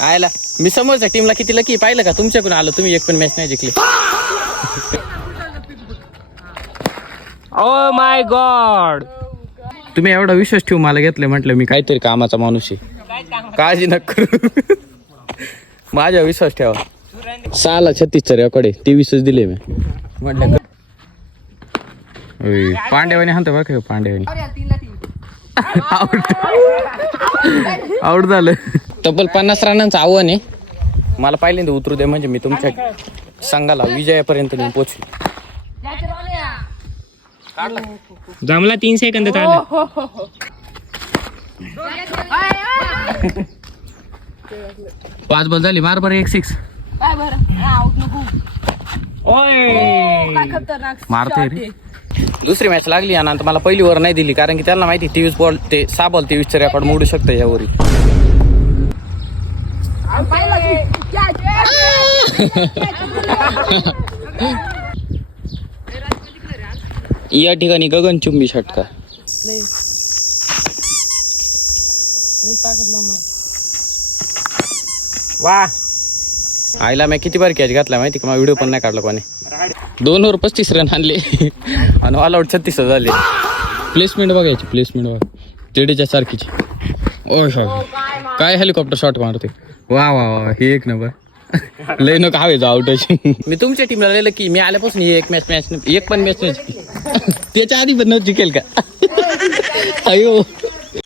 आयला मी समोरच्या टीमला किती लकी पाहिलं का तुमच्याकडून आलो तुम्ही एक पण मॅच नाही जिंकली. ओ माय गॉड तुम्ही एवढा विश्वास ठेवू मला घेतलं म्हटलं मी काहीतरी कामाचा माणूस आहे काळजी नका करू. माझ्या विश्वास ठेवा. 6ला 36चा रेकॉर्ड आहे 23च दिले मी म्हटलं. पांड्यावानी हाणतो बरं का पांड्यावानी. आउट झालं. तब्बल 50 रनांचं आव्हान आहे मला पहिल्यांदा उतरू दे म्हणजे मी तुमच्या संघाला विजयापर्यंत नेऊन पोहोचलो. जमला 3 सेकंद. 5 बॉल झाली मार बरं 1 6 मारतोय रे. दुसरी मॅच लागली आणि आता मला पहिली ओव्हर नाही दिली कारण की त्याला माहिती 23 बॉल ते 6 बॉल 23चं रेकॉर्ड मोडू शकतं यावरी. या ठिकाणी गगनचुंबी षटकार. वा आईला मी किती बार कॅच घातला माहिती का. व्हिडिओ पण नाही काढला कोणी. 2 ओव्हर 35 रन आणले आणि ऑल आउट 36 झाले. प्लेसमेंट बघायची प्लेसमेंट बघा तेडीच्या सारखीची. ओय काय हेलिकॉप्टर शॉट मारते. वा वा वा हे एक नंबर. लय नको हवे जाऊ आउट. मी तुमच्या टीमला लिहिलं की मी आल्यापासून एक मॅच एक पण मॅच त्याच्या आधी पण नव्हती जिंकेल का. अयो